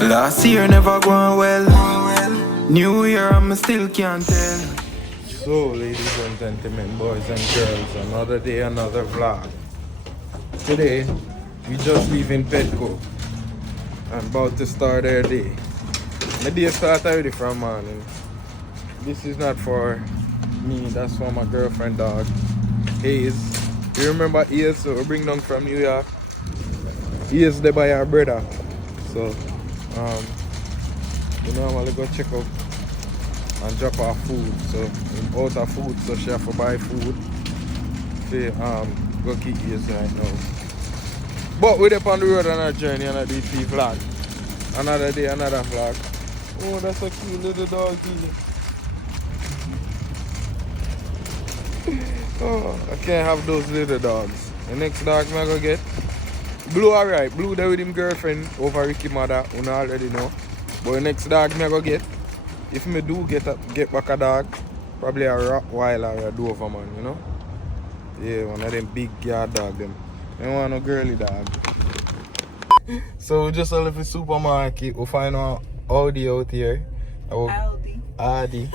Last year never gone well. New year I still can't tell. So ladies and gentlemen, boys and girls, another day, another vlog. Today we just leaving Petco and about to start our day. My day start already from morning. This is not for me, that's for my girlfriend dog, Hayes. You remember Hayes, so we bring down from New York. Hayes there by our brother. So you know, I'm gonna go check out and drop off food. So I'm out of food, so she have to buy food to go keep Hayes right now. But we're up on the road on our journey and I do vlog. Another day, another vlog. Oh, that's a cute little doggy. Oh, I can't have those little dogs. The next dog I'm gonna get Blue, alright. Blue there with him girlfriend over Ricky mother, you already know. But the next dog I'm gonna get, if me do get back a dog, probably a Rottweiler or a Doberman, you know? Yeah, one of them big yard dog them. I don't want no girly dog. So we just left the supermarket, we find our Audi out here. Aldi.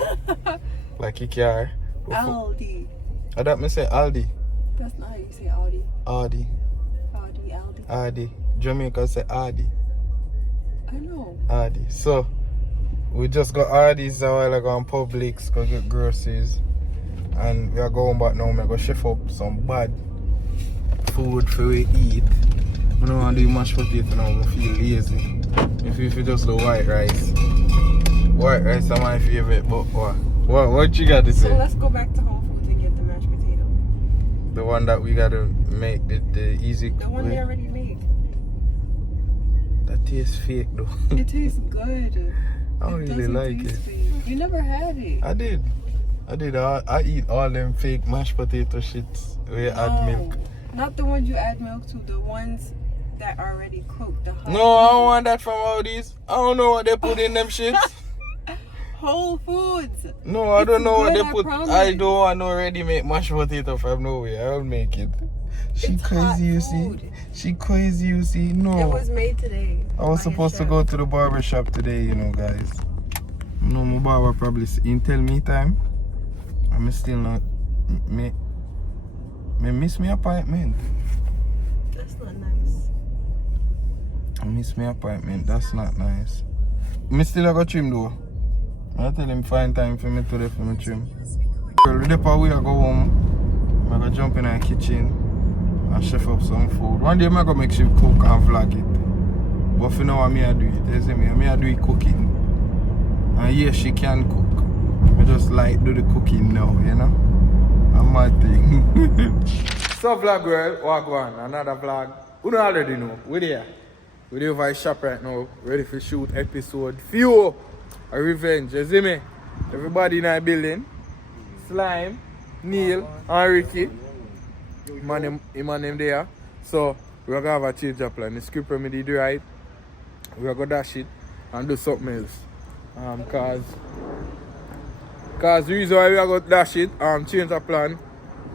Like a car. Aldi. I thought me say Aldi. That's not how you say Audi. Aldi. Aldi. Jamaica say Aldi. I know. Aldi. So we just got Aldi's a while ago on Publix, go get groceries. And we are going back now, we go chef up some bad food for we eat. I don't want to do mashed potato now, I feel lazy. If you just do white rice. White rice is my favorite, but what you got to say? So let's go back to Home Foods and get the mashed potato. The one that we gotta make the easy. The one they already made. That tastes fake though. It tastes good. I don't really like it. Fake. You never had it. I did. I eat all them fake mashed potato shits where you add milk. Not the ones you add milk to, the ones that are already cooked. The no, I don't want that from all these. I don't know what they put in them shits. Whole Foods. No, I don't know what they put. Promise. I don't want no ready-made mashed potato from nowhere. I will make it. She it's crazy, you see. She crazy, you see. No. It was made today. I was supposed to go to the barber shop today, you know, guys. No, my barber probably didn't tell me time. I'm still not. Me miss my appointment. That's not nice. I miss my appointment. That's not nice. Me still got trim though. I tell him find time for me today for me trim. Well, the day we go home, I'm gonna jump in the kitchen and chef up some food. One day I'm gonna make she cook and vlog it. But for now, I do it. You see me? I do it cooking. And yes, she can cook. I just like do the cooking now, you know? I'm my thing. So vlog world, walk on, another vlog. You don't already know. We're there. We're there over shop right now, ready for shoot episode few. A revenge, you see me? Everybody in our building. Slime, Neil, and Ricky. Him and them there. So we're gonna have a change of plan. The script me did right. We're gonna dash it and do something else. Cause the reason why we are gonna dash it, change the plan.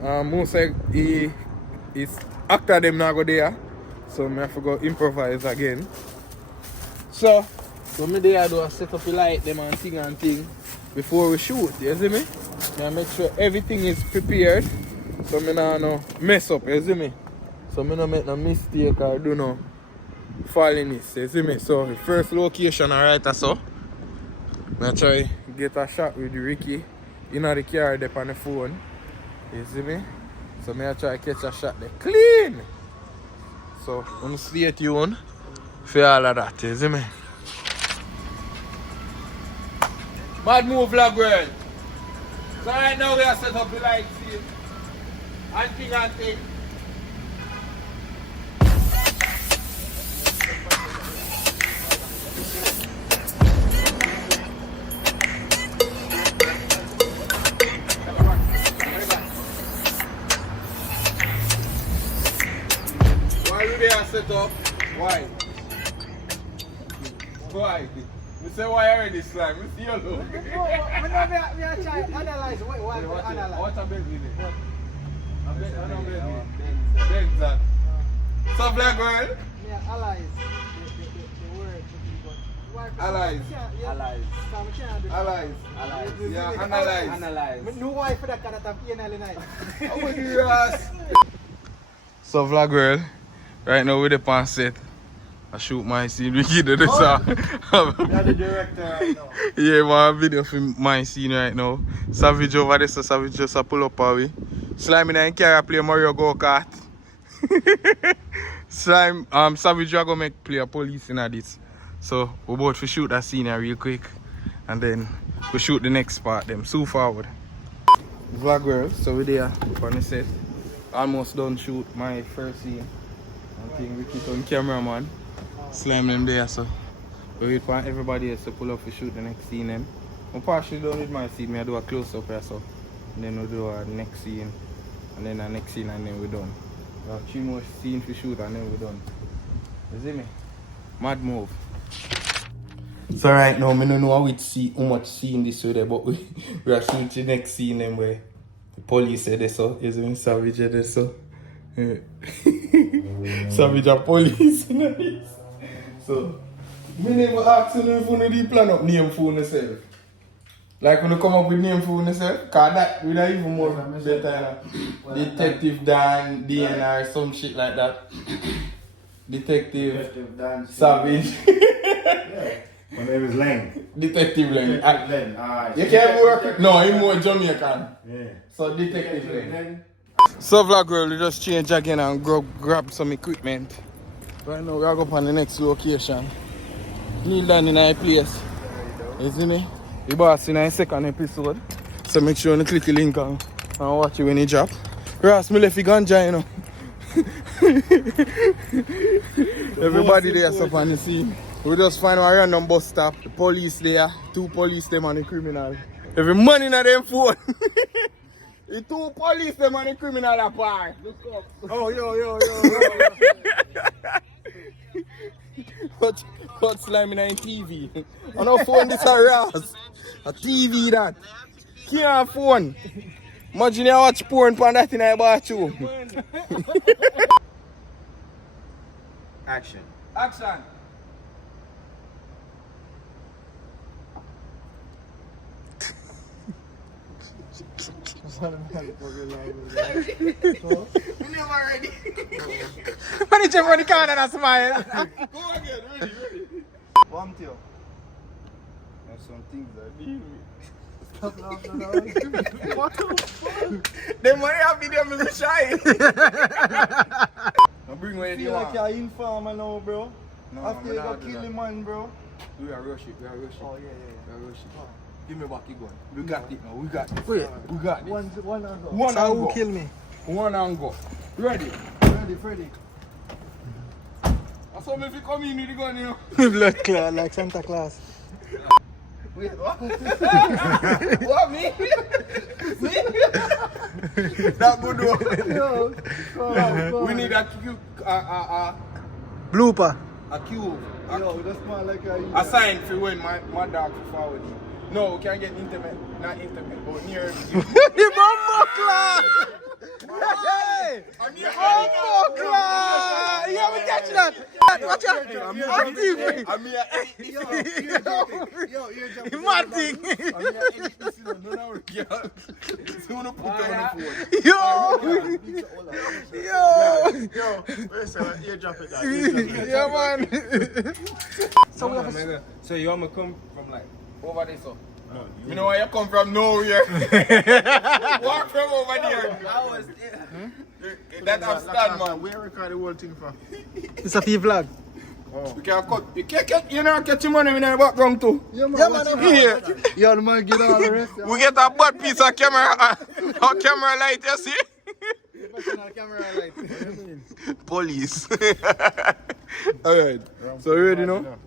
Most like it's after them now go there. So I have to go improvise again. So me there do a set up the light them and thing before we shoot, you see me? I make sure everything is prepared. So me no mess up, you see me? So me no make no mistake or do no falliness, you see me? So the first location alright so. I try get a shot with Ricky in the car there on the phone. You see me? So I try catch a shot there clean. So I'm gonna stay tuned for all of that, you see me? Mad move vlog world. So right now we are set up the lights here. And thing. Why we are set up? Why? You say why already slime? You see your look. We are trying to analyze what we analyze. What a Bentley? A Bentley. that. So black girl? Yeah, allies. The word. Allies. Allies. Allies. Yeah, analyze. Analyze. No wife for that kind of time. Oh, yes. So vlog world, right now with the pan set. I shoot my scene, we get this You're the director right now. Yeah, my video for my scene right now. Savage over there, so Savage just a pull up away. Slime in the car play Mario Go-Kart. Slime, Savage are gonna make play a police in this. So we both to shoot that scene here real quick. And then we shoot the next part them. So forward. Vlog world, so we're there on the set. Almost done shoot my first scene. I think we keep on cameraman. Slime them there, so we wait for everybody else to pull up to shoot the next scene then. I'm partially done with my scene, I do a close up here, so and then we'll do a next scene and then the next scene and then we're done. We have 3 more scenes to shoot and then we're done. You see me? Mad move. So right now, I don't know how much scene this way there, but we are shooting the next scene then where the police said this, so is in Savage there, so Savage a police in this. So, I never ask you if you need to plan up name for yourself. Like when you come up with name for yourself, because that would have even more better. Detective Dan, DNA, or some shit like that. Detective Dan Savage. My name is Len. Detective Len. Len, alright. You can't work. No, he's more Jamaican. Yeah. So Detective Len. So vlog girl, we just change again and grab some equipment. Right now we are going on the next location. Kneel down in our place. You see me? The boss in our second episode. So make sure you click the link and watch it when you drop. Ross, me left the ganja, you know. Everybody there up on the scene. We just find a random bus stop. The police there, 2 police them and the criminal. Every money in them phone. The 2 police them and the criminal apart. Look up. Oh, yo. What slime in TV? On no phone this a Ross. A TV that. Can't phone. Imagine you watch porn on that in a bathroom. Action. Action. When you jump on the corner and smile. Go again, ready. Bomb to you. There's some things I deal with. Stop laughing. What the fuck? The money have been there, Mr. Shy. Now bring where I you feel like want. you're informer now, bro. No, After I'm you not go do kill that. the man, bro. We are rushing. Oh, yeah. We are rushing. Give me back your gun. We got it now. We got it. Wait. We got it. One and go. One So and who go. kill me? One and go. Ready? Freddy. I saw me if you come in with the gun, you know. Blood clot like Santa Claus. Wait, what? What, me? Me? That good one. Yo, We need a cube. Blooper. A cube. Yo, that's more like A sign for when my dog forward. No, we can't get intimate. Not intimate, but near. The bomb clot! Hey! I'm here. Bomb clot! You haven't catch that? Watch out! On TV! I'm here. Yo, you're jumping. You mad thing! I'm here. Soon to put down the phone. Yo! Yo, listen, you drop it down. Yeah, man. So, so you want me to come from like over there, so? You know where you come from? Nowhere. Walk from over there. I was there. That I'm stand, man. Where record the whole thing from? It's a P vlog. You can't cut. You can't get. You know, get your money in the background too. Yeah, man. Yeah, man, I'm Here. Yo, the man get all the rest. We get a bad piece of camera, camera light. You see? Camera light. Police. All right. So you ready now?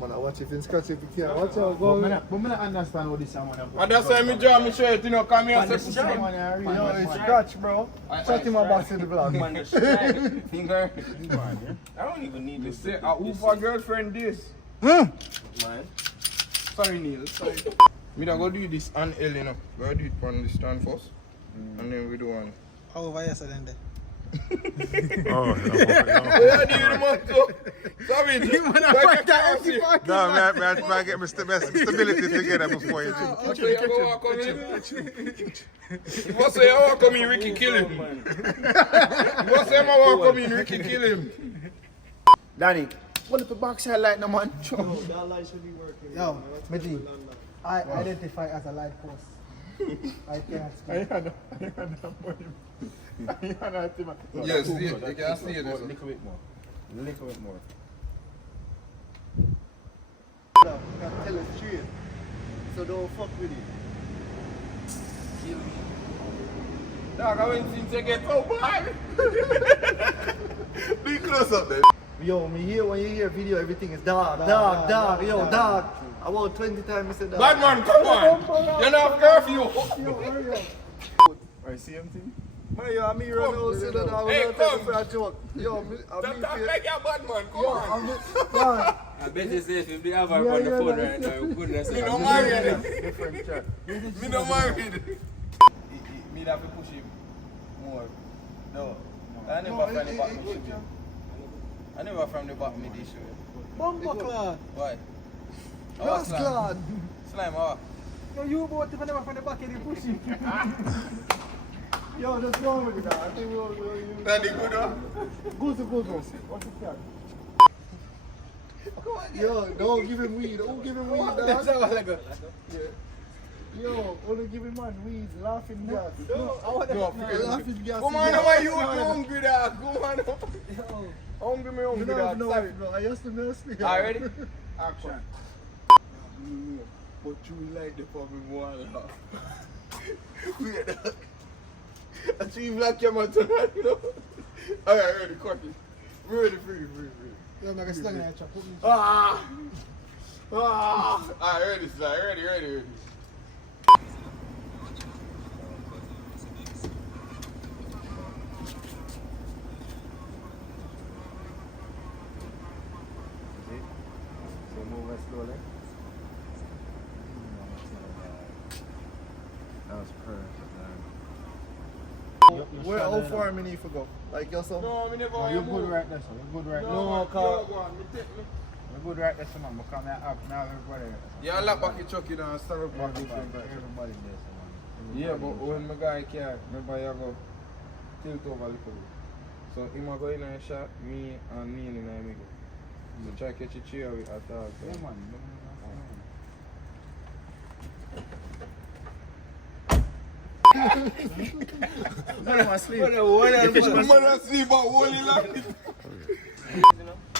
Man, I watch it in scratch if you can. Watch out, go. But I understand what this one. And that's why me draw me shirt, you know, come here and say, Yo, it's scratch, bro. Shut him up back in the vlog. Finger. I don't even need to say, who for girlfriend this? Hmm. Man. Sorry, Neil. Sorry. Me da go do this on L, you know. Go do it on the stand first. And then we do one. How over yesterday? Oh, What you do the month too? Sorry, You wanna fight that empty parking no, lot? man, I try to get my stability together before you. Okay, you go walk on him. What's say I walk on me, Ricky kill him. What's say I walk on me, Ricky kill him. Danny, what if the box had light no man? Yo, Medji, I identify as a light post. I can't speak. Yes, see it. You can see it. Little bit more. Little bit more. I can tell it straight. So don't fuck with it. Dog, I went since you get so bad. Be close up there. Yo, me here when you hear video, everything is dog. Dog. About 20 times I said dog. Bad man, come on. You're not curfew. Yo, hurry up. Alright, see him thing? Man, yo, I'm here right now, say that dog. Hey, I'm not come. for a joke. Yo, I'm Stop here talking for like you're bad man. Come on. man. I bet you say if you have her on the phone right now, you couldn't say Me no married. Different chat. Me no married. Me have to push him more. No. I never No, from the back me should be. I never from the back me this show. Bumper clad. Why? Grass clad. Slime, how? Yo, you both if I never from the back and you push him. Yo, that's wrong with that. I think we'll Daddy good up. Go. What's the cat? Yo, don't give him weed. Don't give him weed, dog. That's how I go. Yo, only give him man weed. Laughing gas. Laughing gas. Come on, why you hungry dog? Come on. Hungry me, You hungry don't dog. have no Sorry. wife, bro. I used to know sleep. Already? Action. But you like the fucking water. Weird. I see you black camera tonight, you know. Alright, ready, cut it. Ready, free. Yo, I'm gonna slang that chop. Alright, ready, slide. Ready. So move it slowly. That was perfect, man. Where how far I need to go? Like yourself? No, me never You're good right there, so you're good right there. No, car. You're good right there, so man. Because I have now everybody. Yeah, I lap back your chucky down and stand up back. Everybody there, so man. Yeah, but when my guy can't, remember you go tilt over a little bit. So him a go in and shot, me and me in the middle. So try to catch a chair with a dog. Yeah, man. Man, sleep. Man, I sleep but only like it.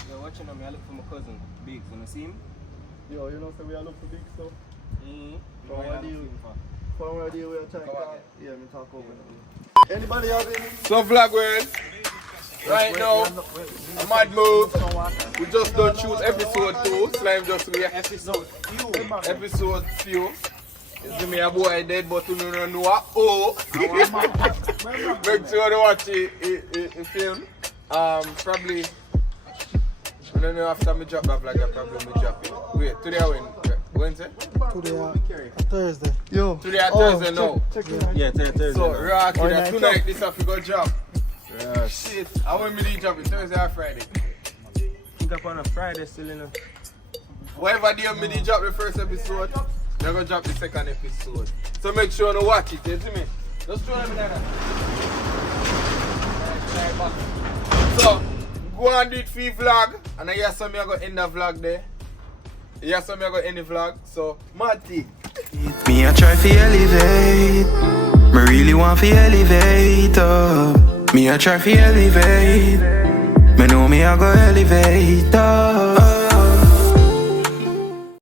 You're watching me, I look for my cousin, Biggs. You know, see him? Yo, you know, so we are looking for big stuff. Mm-hmm. From where do you? From where do you we are trying to talk? Yeah, me talk over them. Anybody have any? So vlog world, right now, a mad move. We just don't choose episode 2. Slime just we episode few. You see me a boy dead, but you don't know what. Oh, make sure to watch the film. Probably. I don't know after me drop that vlog, I probably me drop it. Wait, today I win. Wednesday? Today, Thursday. Yo. Today at Thursday now. Check it. Yeah, Thursday. So, Rocky, Or that night tonight this have to go drop. Shit, I want me to drop it Thursday or Friday. Think up on a Friday still, you know. Whatever day me to drop the first episode, they're gonna drop the second episode. So make sure to watch it, you see me? Just show them that. So, go and do it for your vlog. And I hear some me go end the vlog there. You hear some me go end the vlog. So, Marty. Me I try to elevate. Me really want to elevate up. Me I try to elevate. Me know me I go elevate up.